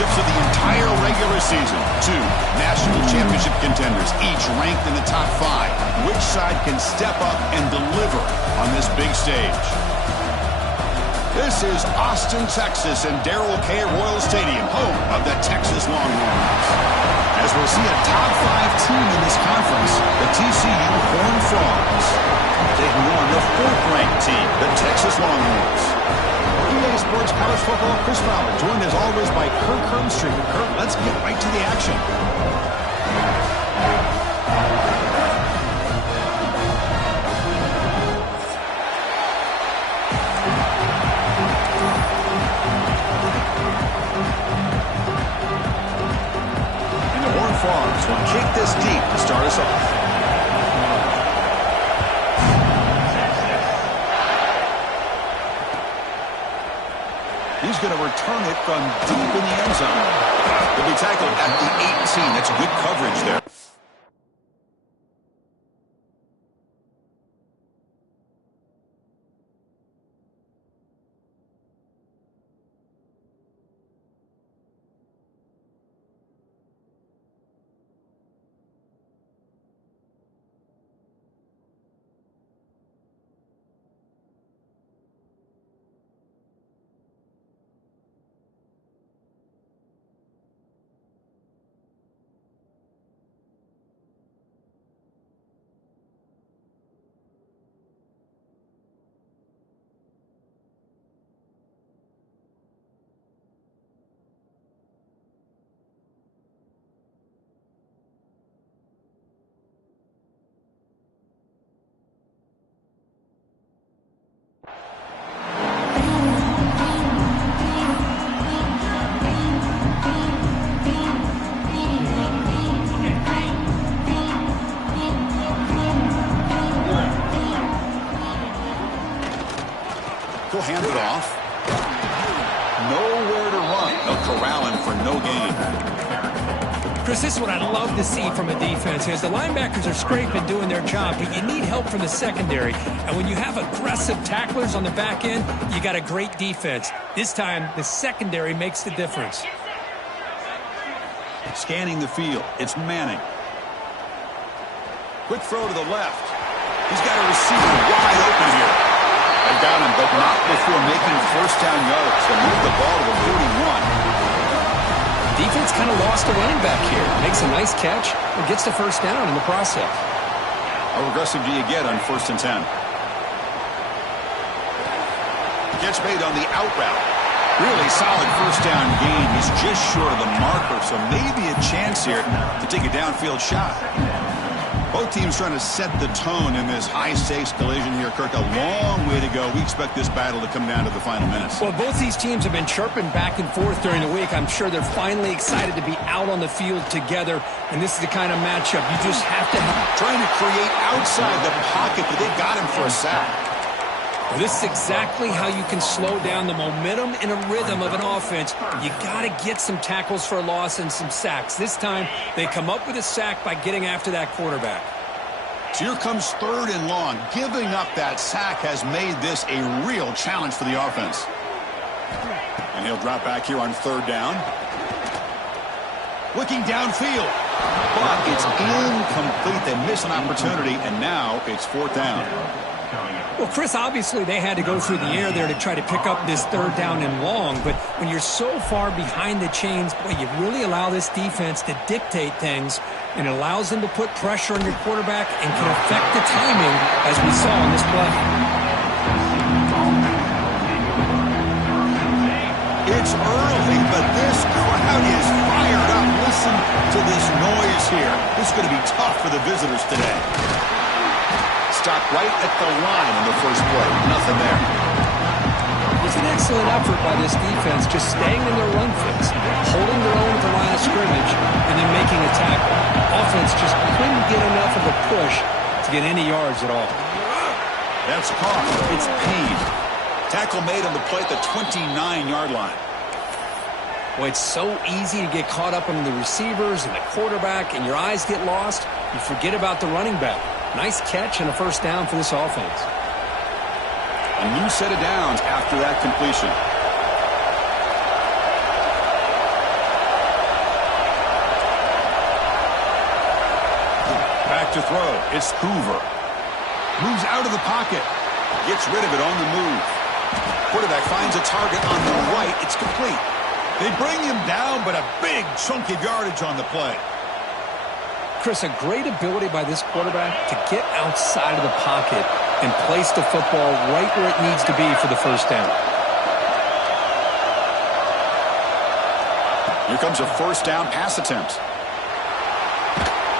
matchups of the entire regular season. Two national championship contenders, each ranked in the top 5. Which side can step up and deliver on this big stage? This is Austin, Texas, and Darrell K. Royal Stadium, home of the Texas Longhorns. As we'll see a top 5 team in this conference, the TCU Horned Frogs. Taking on the 4th-ranked team, the Texas Longhorns. EA Sports College Football, Chris Fowler, joined as always by Kirk Hermstreet. Kirk, let's get right to the action. And the Horned Frogs will kick this deep to start us off. He's going to return it from deep in the end zone. He'll be tackled at the 18. That's good coverage there. He'll hand it off. Nowhere to run. They'll corral him for no gain. Chris, this is what I love to see from a defense. As the linebackers are scraping, doing their job, but you need help from the secondary. And when you have aggressive tacklers on the back end, you got a great defense. This time, the secondary makes the difference. Scanning the field. It's Manning. Quick throw to the left. He's got a receiver wide open here. They've got him, but not before making first down yards. They move the ball to the 41. Defense kind of lost a running back here. Makes a nice catch and gets the first down in the process. How aggressive do you get on 1st and 10? Gets made on the out route. Really solid first down gain. He's just short of the marker, so maybe a chance here to take a downfield shot. Both teams trying to set the tone in this high-stakes collision here, Kirk. A long way to go. We expect this battle to come down to the final minutes. Well, both these teams have been chirping back and forth during the week. I'm sure they're finally excited to be out on the field together, and this is the kind of matchup you just have to have. Trying to create outside the pocket, but they got him for a sack. Well, this is exactly how you can slow down the momentum and a rhythm of an offense. You got to get some tackles for a loss and some sacks. This time, they come up with a sack by getting after that quarterback. So here comes 3rd and long. Giving up that sack has made this a real challenge for the offense. And he'll drop back here on 3rd down. Looking downfield. But it's incomplete. They miss an opportunity, and now it's 4th down. Well, Chris, obviously they had to go through the air there to try to pick up this 3rd down and long, but when you're so far behind the chains, boy, you really allow this defense to dictate things, and it allows them to put pressure on your quarterback and can affect the timing, as we saw in this play. It's early, but this crowd is fired up. Listen to this noise here. This is going to be tough for the visitors today. Stopped right at the line in the first play. Nothing there. It was an excellent effort by this defense, just staying in their run fits, holding their own at the line of scrimmage, and then making a tackle. Offense just couldn't get enough of a push to get any yards at all. That's caught. It's paid. Tackle made on the play at the 29-yard line. Well, it's so easy to get caught up on the receivers and the quarterback, and your eyes get lost. You forget about the running back. Nice catch and a first down for this offense. A new set of downs after that completion. back to throw. It's Hoover. Moves out of the pocket. Gets rid of it on the move. Quarterback finds a target on the right. It's complete. They bring him down, but a big chunk of yardage on the play. Chris, a great ability by this quarterback to get outside of the pocket and place the football right where it needs to be for the first down. Here comes a first down pass attempt.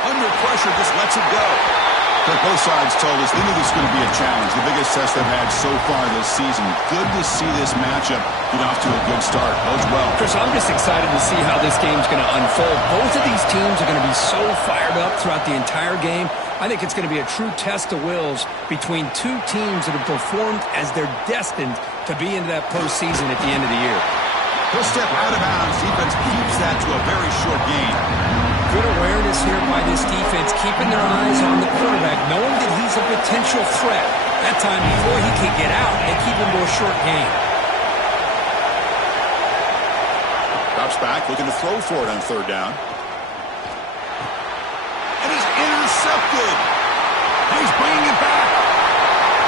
Under pressure, just lets it go. But both sides told us they knew this was going to be a challenge, the biggest test they've had so far this season. Good to see this matchup get off to a good start. Bodes well. Chris, I'm just excited to see how this game's going to unfold. Both of these teams are going to be so fired up throughout the entire game. I think it's going to be a true test of wills between two teams that have performed as they're destined to be into that postseason at the end of the year. He'll step out of bounds. Defense keeps that to a very short gain. Good awareness here by this defense, keeping their eyes on the quarterback, knowing that he's a potential threat. That time, before he can get out, they keep him to a short gain. Drops back, looking to throw for it on third down. And he's intercepted. And he's bringing it back.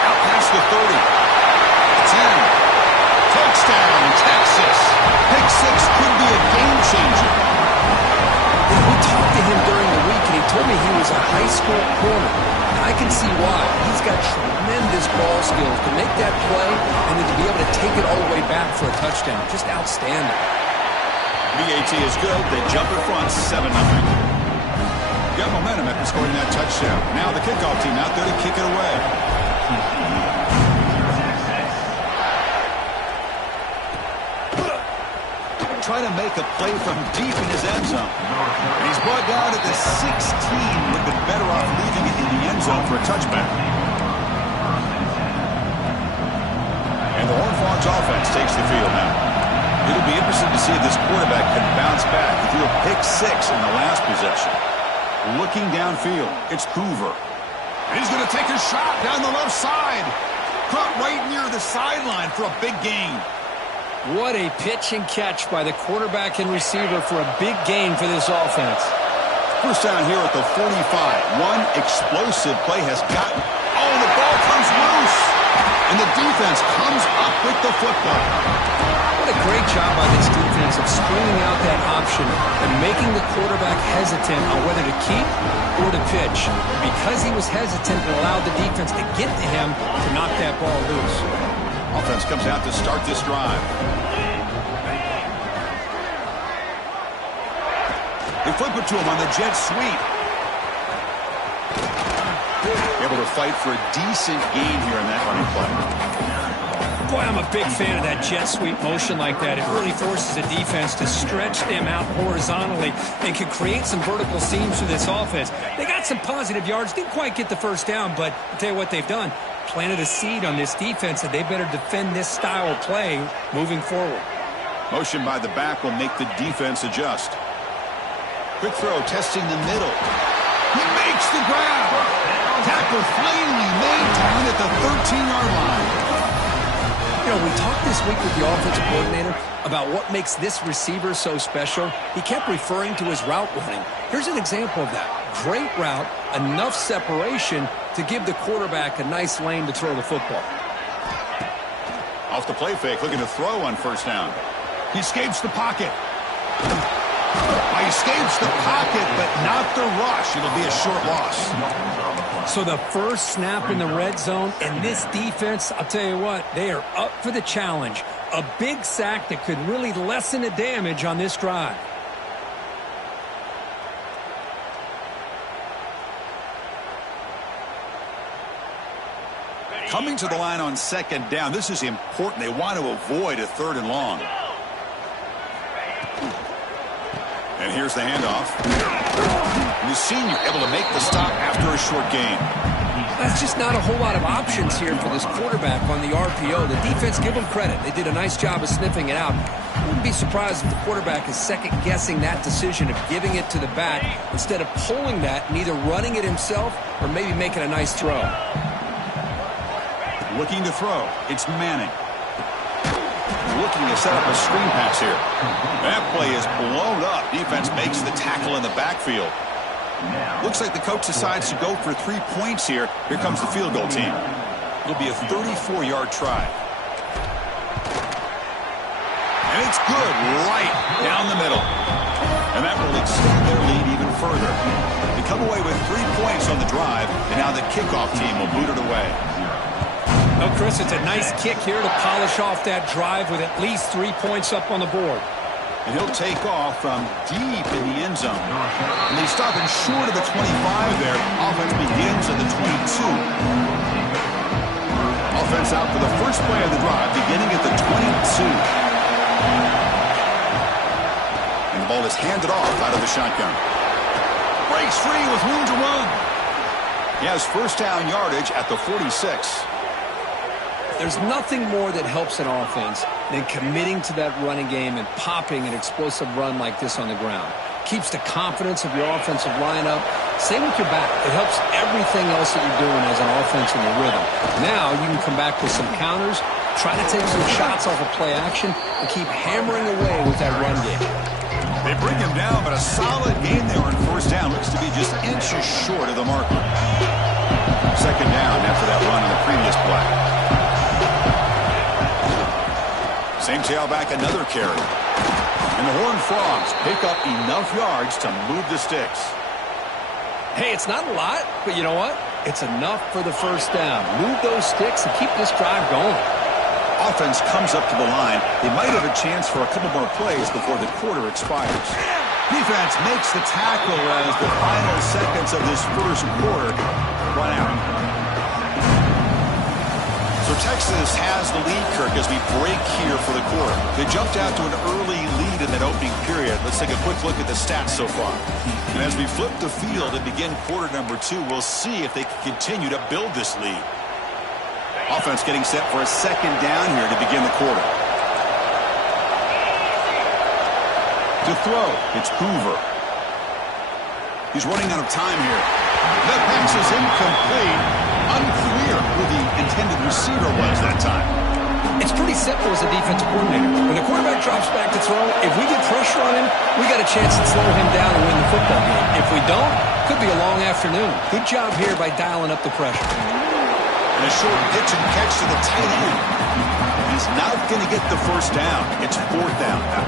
Out past the 30. It's in. Touchdown, Texas. Pick six could be a game changer. We talked to him during the week, and he told me he was a high school corner. And I can see why. He's got tremendous ball skills to make that play and then to be able to take it all the way back for a touchdown. Just outstanding. BAT is good. They jump in front 7-0. Got momentum after scoring that touchdown. Now the kickoff team out there to kick it away. Trying to make a play from deep in his end zone. And he's brought down at the 16. Would have been better off leaving it in the end zone for a touchback. And the Horned Frogs offense takes the field now. It'll be interesting to see if this quarterback can bounce back. He threw a pick six in the last possession. Looking downfield, it's Hoover. And he's going to take a shot down the left side. Caught right near the sideline for a big gain. What a pitch and catch by the quarterback and receiver for a big gain for this offense. First down here at the 45. One explosive play has gotten. Oh, the ball comes loose. And the defense comes up with the football. What a great job by this defense of stringing out that option and making the quarterback hesitant on whether to keep or to pitch. Because he was hesitant, it allowed the defense to get to him to knock that ball loose. Offense comes out to start this drive. They flip it to him on the jet sweep. Able to fight for a decent gain here in that running play. Boy, I'm a big fan of that jet sweep motion like that. It really forces the defense to stretch them out horizontally and can create some vertical seams for this offense. They got some positive yards. Didn't quite get the first down, but I'll tell you what they've done. Planted a seed on this defense that they better defend this style of play moving forward. Motion by the back will make the defense adjust. Quick throw, testing the middle. He makes the grab. Tackle finally made down at the 13-yard line. You know, we talked this week with the offensive coordinator about what makes this receiver so special. He kept referring to his route running. Here's an example of that. Great route, enough separation to give the quarterback a nice lane to throw the football. Off the play fake, looking to throw on first down. He escapes the pocket. He escapes the pocket, but not the rush. It'll be a short loss. So the first snap in the red zone, and this defense, I'll tell you what, they are up for the challenge. A big sack that could really lessen the damage on this drive. Coming to the line on second down. This is important. They want to avoid a third and long. And here's the handoff. The senior able to make the stop after a short gain. That's just not a whole lot of options here for this quarterback on the RPO. The defense, give them credit. They did a nice job of sniffing it out. I wouldn't be surprised if the quarterback is second-guessing that decision of giving it to the back instead of pulling that and either running it himself or maybe making a nice throw. Looking to throw. It's Manning. Looking to set up a screen pass here. That play is blown up. Defense makes the tackle in the backfield. Looks like the coach decides to go for 3 points here. Here comes the field goal team. It'll be a 34-yard try. And it's good right down the middle. And that will extend their lead even further. They come away with 3 points on the drive, and now the kickoff team will boot it away. Well, Chris, it's a nice kick here to polish off that drive with at least 3 points up on the board. And he'll take off from deep in the end zone. And they stop him short of the 25 there. Offense begins at the 22. Offense out for the first play of the drive, beginning at the 22. And the ball is handed off out of the shotgun. Breaks free with room to run. He has first down yardage at the 46. There's nothing more that helps an offense than committing to that running game and popping an explosive run like this on the ground. Keeps the confidence of your offensive lineup. Same with your back. It helps everything else that you're doing as an offense in your rhythm. Now you can come back with some counters, try to take some shots off of play action, and keep hammering away with that run game. They bring him down, but a solid gain there on first down. Looks to be just inches short of the marker. Second down after that run on the previous play. Same tailback, another carry. And the Horned Frogs pick up enough yards to move the sticks. Hey, it's not a lot, but you know what? It's enough for the first down. Move those sticks and keep this drive going. Offense comes up to the line. They might have a chance for a couple more plays before the quarter expires. Defense makes the tackle as the final seconds of this first quarter run out. So Texas has the lead, Kirk, as we break here for the quarter. They jumped out to an early lead in that opening period. Let's take a quick look at the stats so far. And as we flip the field and begin quarter number 2, we'll see if they can continue to build this lead. Offense getting set for a second down here to begin the quarter. To throw, it's Hoover. He's running out of time here. The pass is incomplete. Unclear who the intended receiver was that time. It's pretty simple as a defensive coordinator. When the quarterback drops back to throw, if we get pressure on him, we got a chance to slow him down and win the football game. If we don't, could be a long afternoon. Good job here by dialing up the pressure. And a short pitch and catch to the tight end. He's not going to get the first down. It's fourth down now.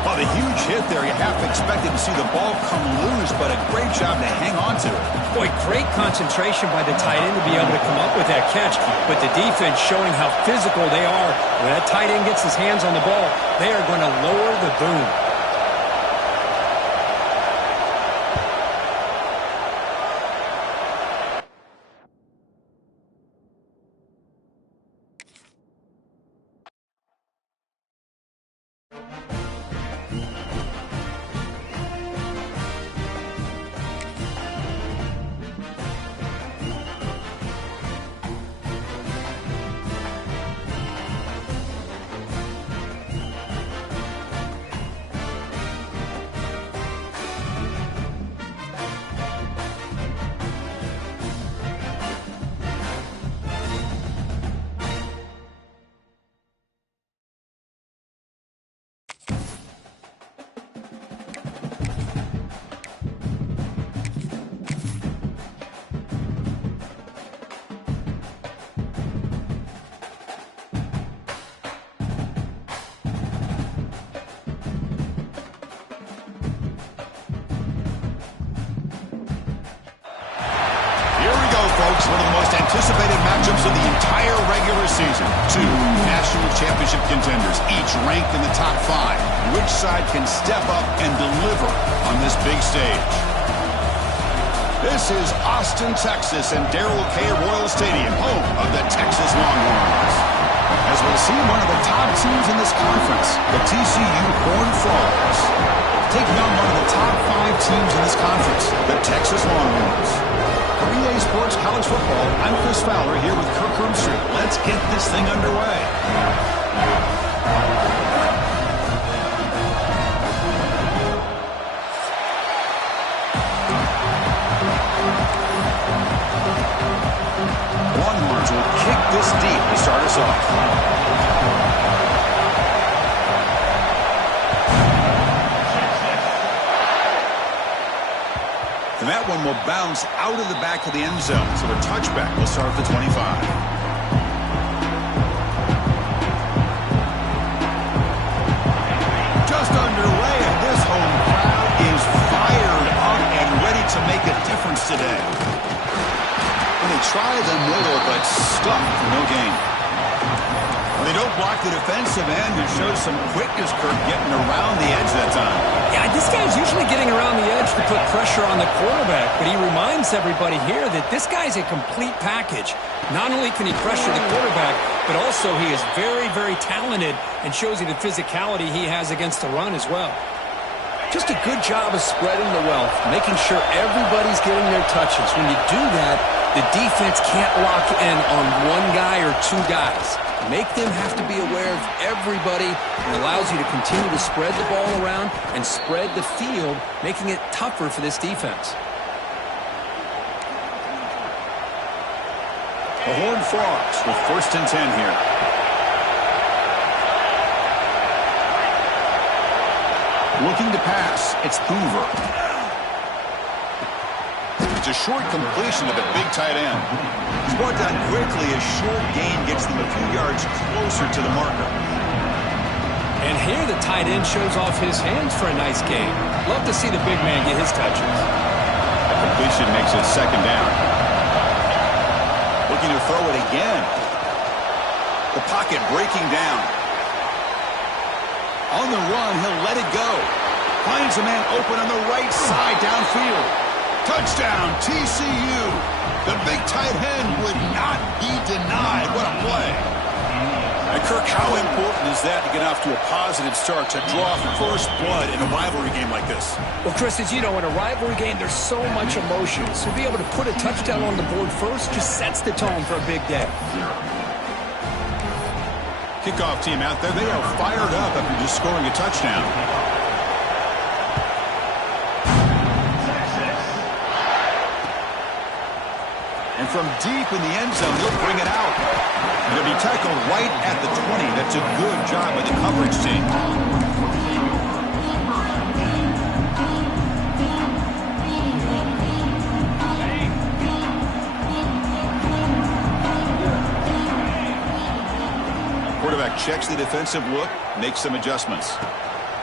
Well, the huge hit there. You half expected to see the ball come loose, but a great job to hang on to it. Boy, great concentration by the tight end to be able to come up with that catch. But the defense showing how physical they are. When that tight end gets his hands on the ball, they are going to lower the boom. Folks, one of the most anticipated matchups of the entire regular season. 2 national championship contenders, each ranked in the top 5. Which side can step up and deliver on this big stage? This is Austin, Texas, and Darrell K. Royal Stadium, home of the Texas Longhorns. As we'll see one of the top teams in this conference, the TCU Horned Frogs, taking on one of the top 5 teams in this conference, the Texas Longhorns. For EA Sports College Football, I'm Chris Fowler here with Kirk Herbstreit. Let's get this thing underway. Longhorns will kick this deep to start us off. that one will bounce out of the back of the end zone. So the touchback will start at the 25. Just underway, and this home crowd is fired up and ready to make a difference today. And they try the middle, but stuffed for no gain. They don't block the defensive end, who shows some quickness, Kirk, getting around the edge that time. Yeah, this guy's usually getting around the edge to put pressure on the quarterback, but he reminds everybody here that this guy's a complete package. Not only can he pressure the quarterback, but also he is very, very talented and shows you the physicality he has against the run as well. Just a good job of spreading the wealth, making sure everybody's getting their touches. When you do that, the defense can't lock in on one guy or two guys. Make them have to be aware of everybody. It allows you to continue to spread the ball around and spread the field, making it tougher for this defense. The Horned Frogs with 1st and 10 here. Looking to pass, it's Hoover. It's a short completion to the big tight end. He's brought down quickly. A short gain gets them a few yards closer to the marker. And here the tight end shows off his hands for a nice gain. Love to see the big man get his touches. A completion makes it 2nd down. Looking to throw it again. The pocket breaking down. On the run, he'll let it go. Finds a man open on the right side downfield. Touchdown, TCU. The big tight end would not be denied. What a play. And Kirk, how important is that to get off to a positive start, to draw first blood in a rivalry game like this? Well, Chris, as you know, in a rivalry game, there's so much emotion. So to be able to put a touchdown on the board first just sets the tone for a big day. Kickoff team out there, they are fired up after just scoring a touchdown. And from deep in the end zone, he'll bring it out. And he'll be tackled right at the 20. That's a good job by the coverage team. Quarterback checks the defensive look, makes some adjustments.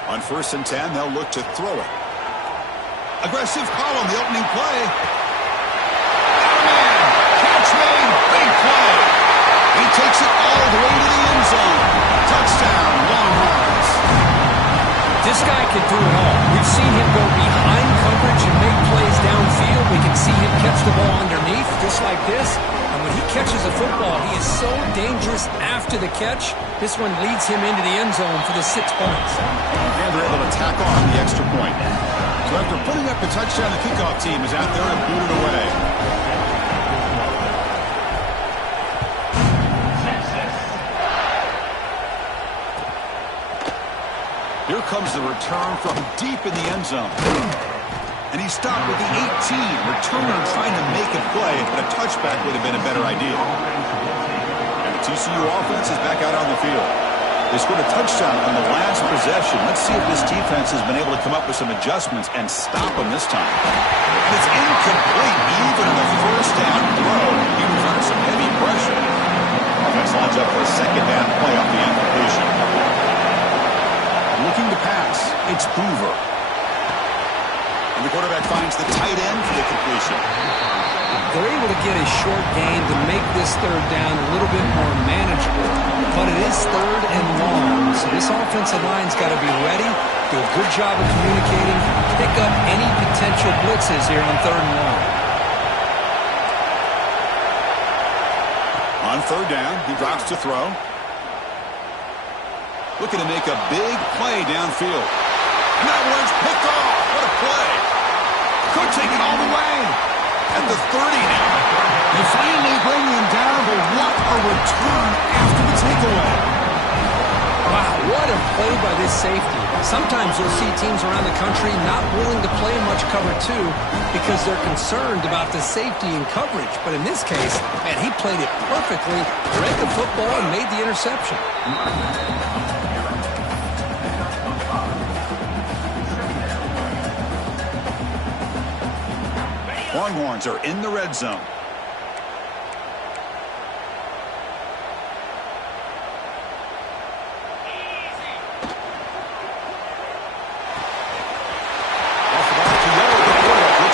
On 1st and 10, they'll look to throw it. Aggressive call on the opening play. Big play. He takes it all the way to the end zone. Touchdown, Longhorns. This guy can do it all. We've seen him go behind coverage and make plays downfield. We can see him catch the ball underneath, just like this. And when he catches a football, he is so dangerous after the catch. This one leads him into the end zone for the 6 points. And they're able to tackle on the extra point. So after putting up the touchdown, the kickoff team is out there and booted away. Here comes the return from deep in the end zone. And he stopped with the 18. Returner trying to make a play, but a touchback would have been a better idea. And the TCU offense is back out on the field. They scored a touchdown on the last possession. Let's see if this defense has been able to come up with some adjustments and stop them this time. And it's incomplete. Even in the first down throw, he was under some heavy pressure. Offense lines up for a 2nd down play off the incompletion. Looking to pass, it's Hoover. And the quarterback finds the tight end for the completion. They're able to get a short gain to make this 3rd down a little bit more manageable. But it is 3rd and long, so this offensive line's got to be ready, do a good job of communicating, pick up any potential blitzes here on 3rd and long. On 3rd down, he drops to throw. Looking to make a big play downfield. And that one's picked off. What a play. Could take it all the way. At the 30 now. They finally bring him down, but what a return after the takeaway. Wow, what a play by this safety. Sometimes you'll see teams around the country not willing to play much cover 2 because they're concerned about the safety and coverage. But in this case, man, he played it perfectly, read the football, and made the interception. Longhorns are in the red zone.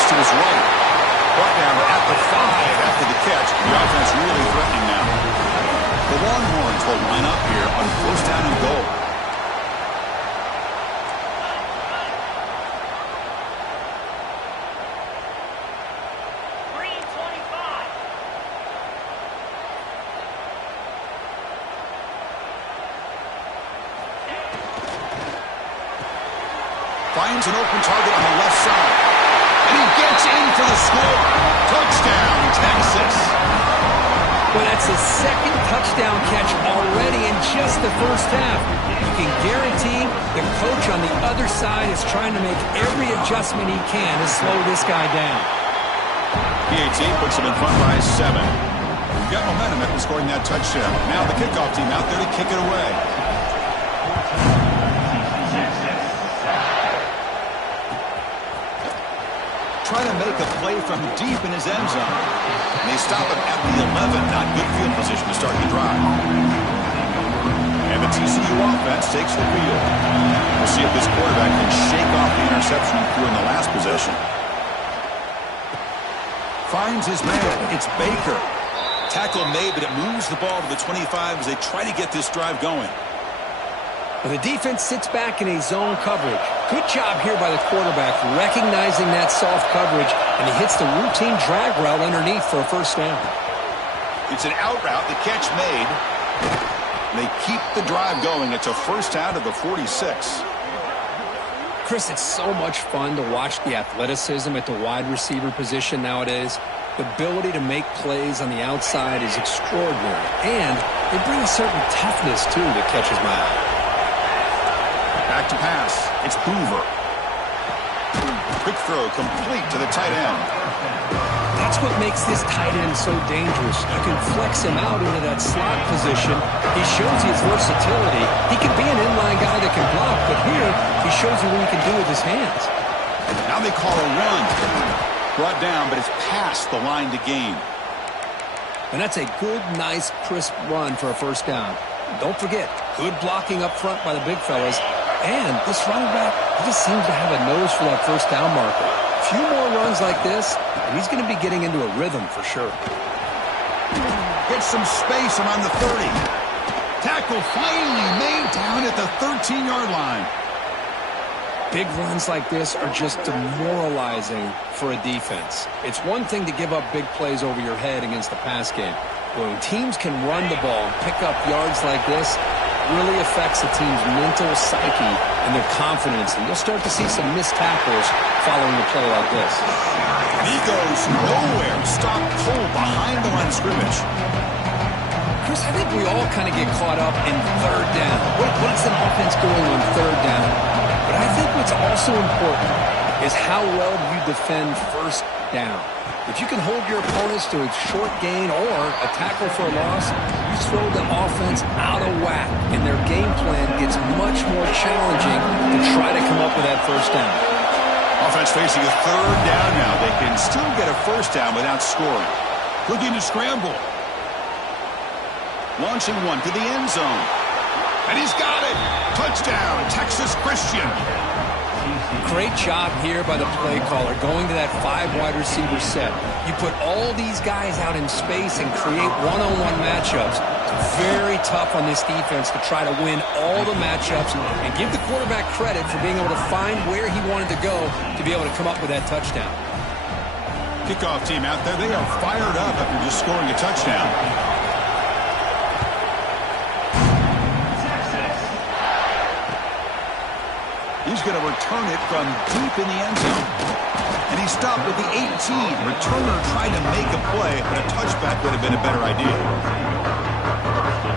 To his right. Brought down at the 5 after the catch. The offense really threatening now. The Longhorns will line up here on first down and goal. Finds an open target on the left side. And he gets in for the score. Touchdown, Texas. Well, that's his second touchdown catch already in just the first half. You can guarantee the coach on the other side is trying to make every adjustment he can to slow this guy down. PAT puts him in front by 7. We've got momentum after scoring that touchdown. Now the kickoff team out there to kick it away. Trying to make a play from deep in his end zone. And they stop him at the 11. Not good field position to start the drive. And the TCU offense takes the field. We'll see if this quarterback can shake off the interception he threw in the last possession. Finds his man. It's Baker. Tackle made, but it moves the ball to the 25 as they try to get this drive going. Well, the defense sits back in a zone coverage. Good job here by the quarterback, recognizing that soft coverage, and he hits the routine drag route underneath for a first down. It's an out route, the catch made. They keep the drive going. It's a first down to the 46. Chris, it's so much fun to watch the athleticism at the wide receiver position nowadays. The ability to make plays on the outside is extraordinary, and they bring a certain toughness, too, that catches my eye. Back to pass. It's Hoover. Quick throw complete to the tight end. That's what makes this tight end so dangerous. You can flex him out into that slot position. He shows you his versatility. He can be an inline guy that can block, but here he shows you what he can do with his hands. Now they call a run. Brought down, but it's past the line to gain. And that's a good, nice, crisp run for a first down. Don't forget, good blocking up front by the big fellas. And this running back, he just seems to have a nose for that first down marker. A few more runs like this, and he's going to be getting into a rhythm for sure. Gets some space around the 30. Tackle finally made down at the 13-yard line. Big runs like this are just demoralizing for a defense. It's one thing to give up big plays over your head against the pass game. But when teams can run the ball and pick up yards like this, really affects the team's mental psyche and their confidence. And you'll start to see some missed tackles following a play like this. And he goes nowhere. Stopped cold behind the line of scrimmage. Chris, I think we all kind of get caught up in third down. What's an offense doing on third down? But I think what's also important is how well you defend first down. If you can hold your opponents to a short gain or a tackle for a loss, you throw the offense out of whack, and their game plan gets much more challenging to try to come up with that first down. Offense facing a third down now. They can still get a first down without scoring. Looking to scramble. Launching one to the end zone. And he's got it. Touchdown, Texas Christian. Great job here by the play caller, going to that 5 wide receiver set. You put all these guys out in space and create one-on-one matchups. It's very tough on this defense to try to win all the matchups and give the quarterback credit for being able to find where he wanted to go to be able to come up with that touchdown. Kickoff team out there, they are fired up after just scoring a touchdown. He's going to return it from deep in the end zone. And he stopped with the 18. Returner tried to make a play, but a touchback would have been a better idea.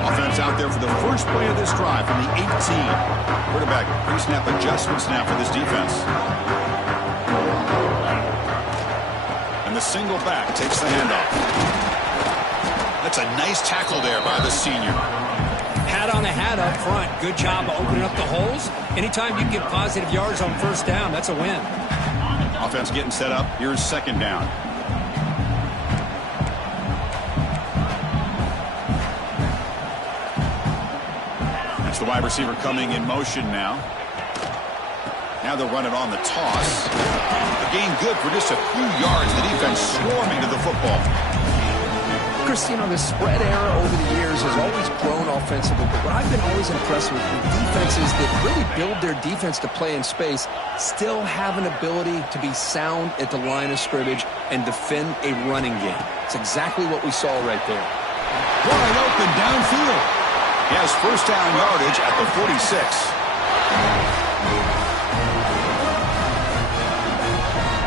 Offense out there for the first play of this drive from the 18. Quarterback pre-snap adjustments now for this defense. And the single back takes the handoff. That's a nice tackle there by the senior. Hat on a hat up front. Good job opening up the holes. Anytime you can get positive yards on first down, that's a win. Offense getting set up. Here's second down. That's the wide receiver coming in motion now. Now they'll run it on the toss. A gain good for just a few yards. The defense swarming to the football. Chris, you know, the spread era over the years has always grown offensively, but what I've been always impressed with defenses that really build their defense to play in space still have an ability to be sound at the line of scrimmage and defend a running game. It's exactly what we saw right there. Wide open downfield. He has first down yardage at the 46.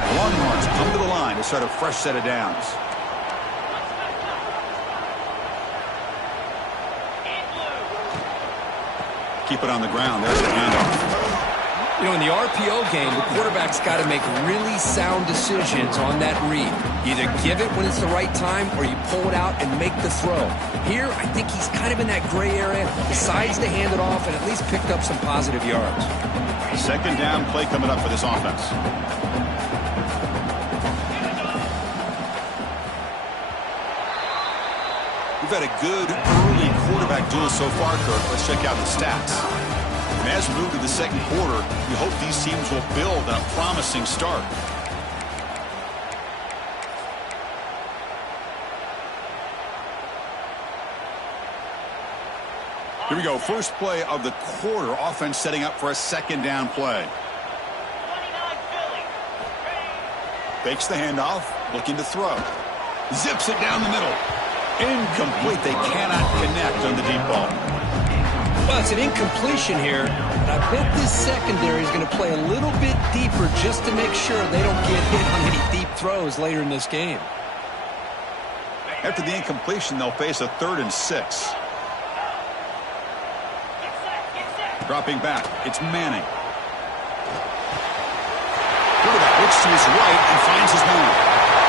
The Longhorns come to the line to start a fresh set of downs. Keep it on the ground. There's the handoff. You know, in the RPO game, the quarterback's got to make really sound decisions on that read. Either give it when it's the right time or you pull it out and make the throw. Here, I think he's kind of in that gray area, decides to hand it off and at least picked up some positive yards. Second down play coming up for this offense. We've had a good early quarterback duel so far, Kirk. Let's check out the stats. And as we move to the second quarter, we hope these teams will build on a promising start. Here we go. First play of the quarter. Offense setting up for a second down play. Fakes the handoff. Looking to throw. Zips it down the middle. Incomplete. They cannot connect on the deep ball. Well, it's an incompletion here. But I bet this secondary is going to play a little bit deeper just to make sure they don't get hit on any deep throws later in this game. After the incompletion, they'll face a 3rd and 6. Dropping back. It's Manning. Quarterback looks to his right and finds his man.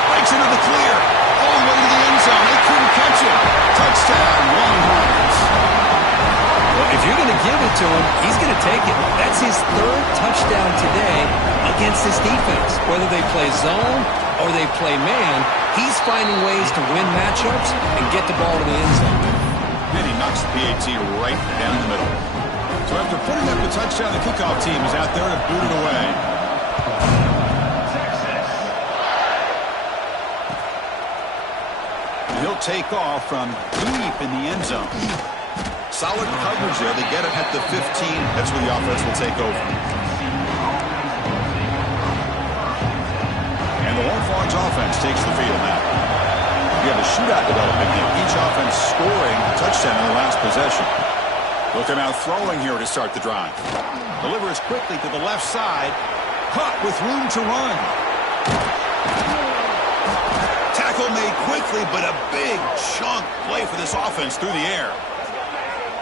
Breaks into the clear. All the way to the end zone. They couldn't catch him. Touchdown, Longhorns. Well, if you're going to give it to him, he's going to take it. That's his 3rd touchdown today against this defense. Whether they play zone or they play man, he's finding ways to win matchups and get the ball to the end zone. And he knocks the PAT right down the middle. So after putting up the touchdown, the kickoff team is out there to boot it away. He'll take off from deep in the end zone. Solid coverage there. They get it at the 15. That's where the offense will take over. And the Longhorns offense takes the field now. We have a shootout developing here. Each offense scoring a touchdown in the last possession. Looking out throwing here to start the drive. Delivers quickly to the left side. Caught with room to run. Tackle made quickly, but a big chunk play for this offense through the air.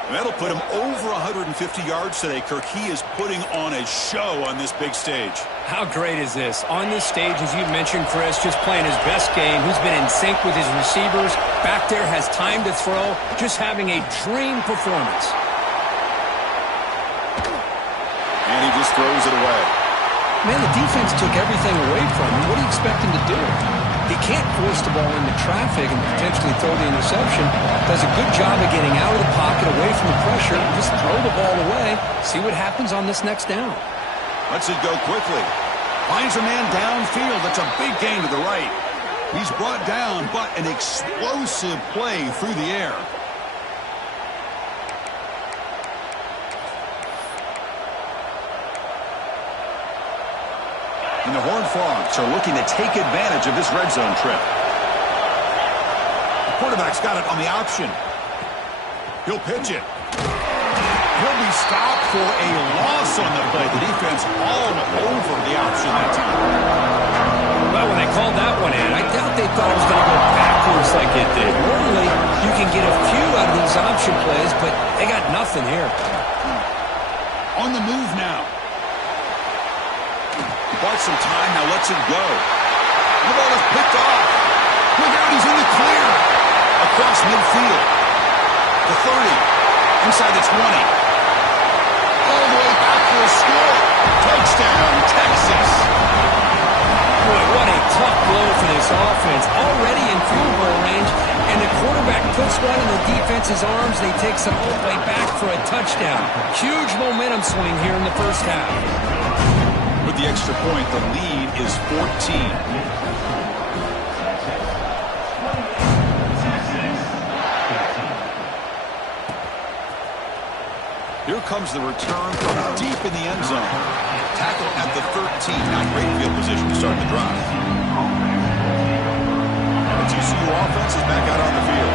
And that'll put him over 150 yards today, Kirk. He is putting on a show on this big stage. How great is this? On this stage, as you mentioned, Chris, just playing his best game. He's been in sync with his receivers. Back there, has time to throw. Just having a dream performance. And he just throws it away. Man, the defense took everything away from him. What do you expect him to do? He can't force the ball into traffic and potentially throw the interception. Does a good job of getting out of the pocket, away from the pressure, and just throw the ball away. See what happens on this next down. Lets it go quickly. Finds a man downfield. That's a big gain to the right. He's brought down, but an explosive play through the air. And the Horned Frogs are looking to take advantage of this red zone trip. The quarterback's got it on the option. He'll pitch it. He'll be stopped for a loss on the play. The defense all over the option that time. Well, when they called that one in, I doubt they thought it was going to go backwards like it did. Normally, you can get a few out of these option plays, but they got nothing here. On the move now. Bought some time, now lets it go. The ball is picked off. Look out, he's in the clear. Across midfield. The 30. Inside the 20. All the way back for a score. Touchdown, Texas. Boy, what a tough blow for this offense. puts one in the defense's arms, and he takes it all the way back for a touchdown. Huge momentum swing here in the first half. With the extra point, the lead is 14. Here comes the return from deep in the end zone. Tackle at the 13. Now great field position to start the drive. The TCU offense is back out on the field.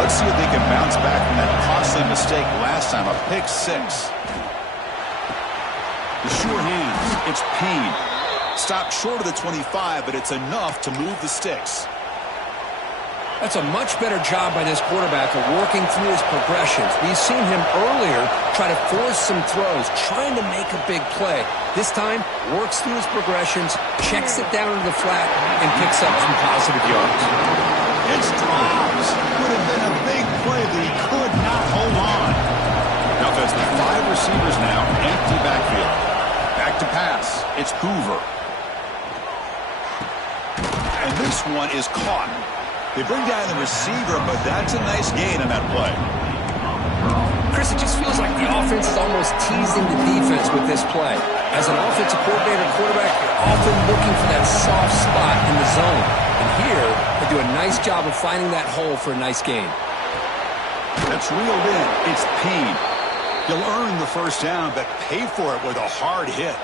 Let's see if they can bounce back from that costly mistake last time, a pick six. The sure hands, it's Payne. Stopped short of the 25, but it's enough to move the sticks. That's a much better job by this quarterback of working through his progressions. We've seen him earlier try to force some throws, trying to make a big play. This time, works through his progressions, checks it down into the flat, and picks up some positive yards. It's drops. Would have been a big play, but he could not hold on. Now that's the 5 receivers now, empty backfield. Back to pass. It's Hoover. And this one is caught. They bring down the receiver, but that's a nice gain on that play. Chris, it just feels like the offense is almost teasing the defense with this play. As an offensive coordinator and quarterback, you're often looking for that soft spot in the zone. And here, they do a nice job of finding that hole for a nice gain. That's reeled in. It's Payne. You'll earn the first down, but pay for it with a hard hit.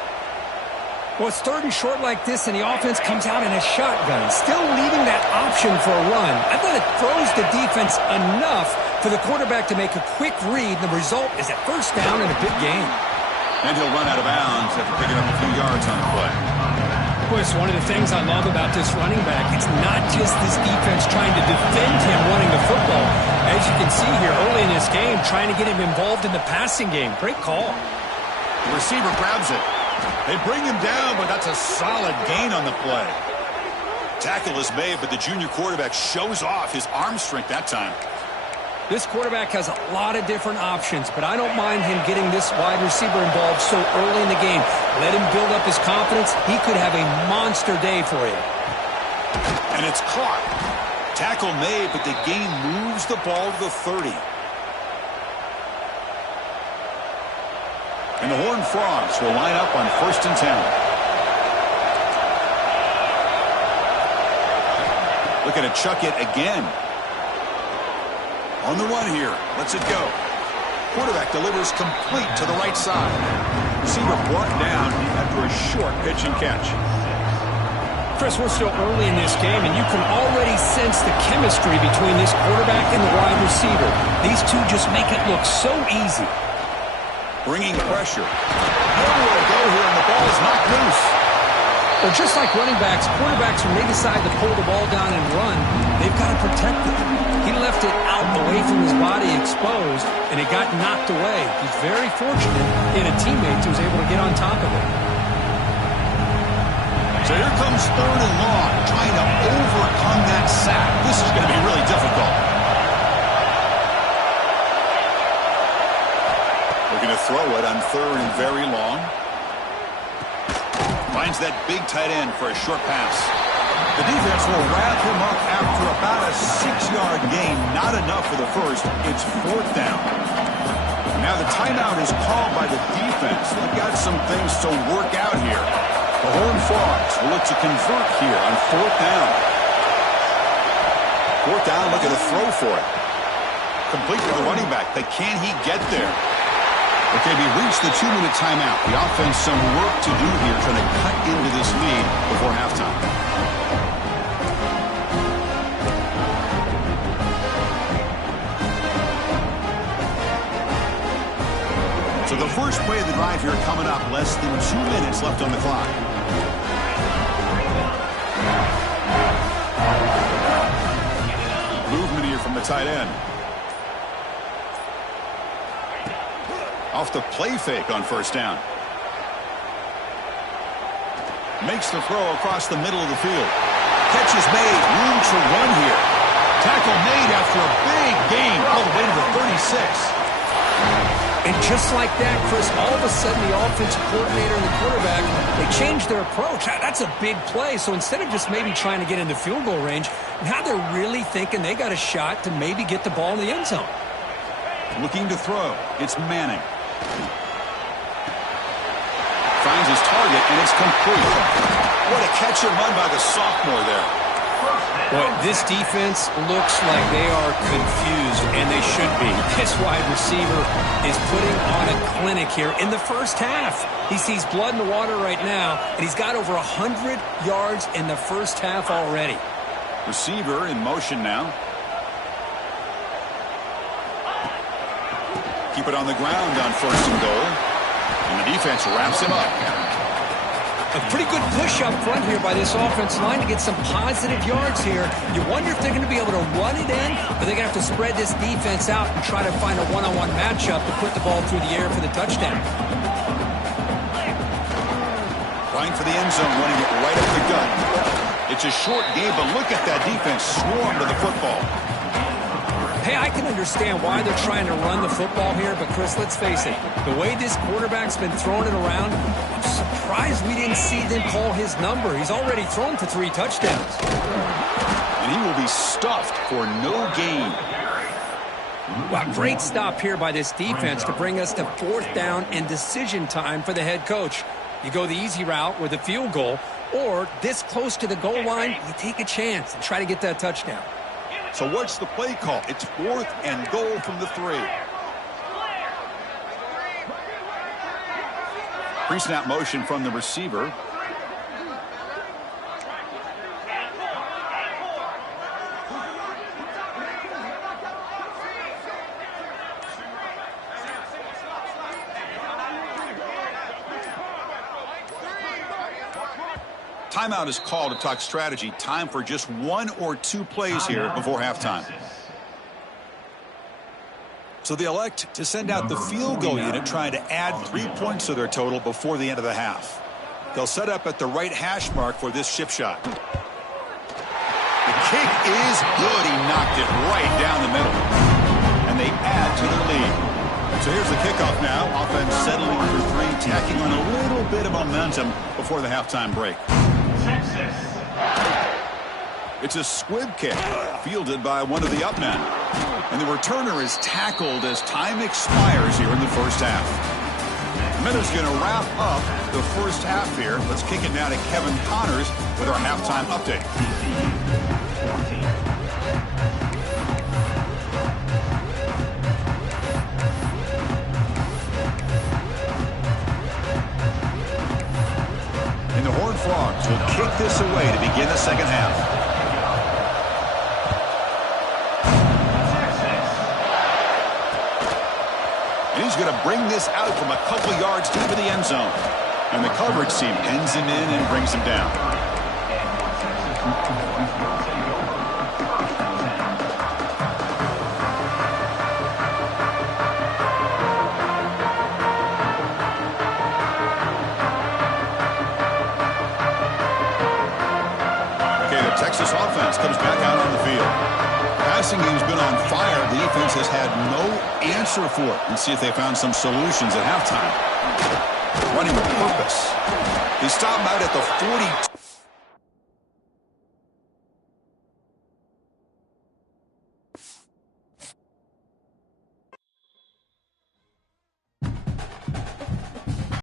Well, it's third and short like this, and the offense comes out in a shotgun, still leaving that option for a run. I thought it throws the defense enough for the quarterback to make a quick read, and the result is a first down and a big gain. And he'll run out of bounds after picking up a few yards on the play. Well, it's one of the things I love about this running back. It's not just this defense trying to defend him running the football. As you can see here early in this game, trying to get him involved in the passing game. Great call. The receiver grabs it. They bring him down, but that's a solid gain on the play. Tackle is made, but the junior quarterback shows off his arm strength that time. This quarterback has a lot of different options, but I don't mind him getting this wide receiver involved so early in the game. Let him build up his confidence. He could have a monster day for you. And it's caught. Tackle made, but the gain moves the ball to the 30. And the Horned Frogs will line up on 1st and 10. Looking to chuck it again. On the run here. Lets it go. Quarterback delivers complete to the right side. Receiver brought down after a short pitch and catch. Chris, we're still early in this game, and you can already sense the chemistry between this quarterback and the wide receiver. These two just make it look so easy. Bringing pressure. Nowhere to go here, and the ball is knocked loose. Well, just like running backs, quarterbacks, when they decide to pull the ball down and run, they've got to protect it. He left it out away from his body exposed, and it got knocked away. He's very fortunate he had a teammate who was able to get on top of it. So here comes 3rd and long, trying to overcome that sack. This is going to be really difficult. Looking to throw it on 3rd and very long. Finds that big tight end for a short pass. The defense will wrap him up after about a 6-yard gain. Not enough for the first. It's 4th down. Now the timeout is called by the defense. They've got some things to work out here. The Horned Frogs will look to convert here on 4th down. 4th down, look at a throw for it. Complete to the running back, but can he get there? Okay, we reached the 2-minute timeout. The offense some work to do here, trying to cut into this lead before halftime. So the first play of the drive here coming up, less than 2 minutes left on the clock. Movement here from the tight end. Off the play fake on 1st down. Makes the throw across the middle of the field. Catch is made. Room to run here. Tackle made after a big gain all the way to the 36. And just like that, Chris, all of a sudden the offensive coordinator and the quarterback, they changed their approach. That's a big play. So instead of just maybe trying to get into field goal range, now they're really thinking they got a shot to maybe get the ball in the end zone. Looking to throw. It's Manning. Finds his target, and it's complete. What a catch and run by the sophomore there. Boy, this defense looks like they are confused, and they should be. This wide receiver is putting on a clinic here in the first half. He sees blood in the water right now, and he's got over 100 yards in the first half already. Receiver in motion now. Keep it on the ground on 1st and goal. And the defense wraps him up. A pretty good push up front here by this offense line to get some positive yards here. You wonder if they're going to be able to run it in, or they're going to have to spread this defense out and try to find a one-on-one matchup to put the ball through the air for the touchdown. Trying for the end zone, running it right up the gut. It's a short game, but look at that defense swarm to the football. Hey, I can understand why they're trying to run the football here, but Chris, let's face it, the way this quarterback's been throwing it around, I'm surprised we didn't see them call his number. He's already thrown for 3 touchdowns. And he will be stuffed for no gain. Well, great stop here by this defense to bring us to 4th down and decision time for the head coach. You go the easy route with a field goal, or this close to the goal line, you take a chance and try to get that touchdown. So what's the play call? It's 4th and goal from the 3. Pre-snap motion from the receiver. Timeout is called to talk strategy. Time for just 1 or 2 plays here before halftime. So they elect to send out the field goal unit, trying to add 3 points to their total before the end of the half. They'll set up at the right hash mark for this chip shot. The kick is good. He knocked it right down the middle. And they add to their lead. So here's the kickoff now. Offense settling for 3, tacking on a little bit of momentum before the halftime break. It's a squib kick, fielded by one of the up men. And the returner is tackled as time expires here in the first half. Miller's going to wrap up the first half here. Let's kick it now to Kevin Connors with our halftime update. And the Horned Frogs will kick this away to begin the second half. And he's going to bring this out from a couple yards deep in the end zone. And the coverage team pins him in and brings him down. Texas offense comes back out on the field. Passing game's been on fire. The defense has had no answer for it. And see if they found some solutions at halftime. Running with purpose. They stop him out at the 42.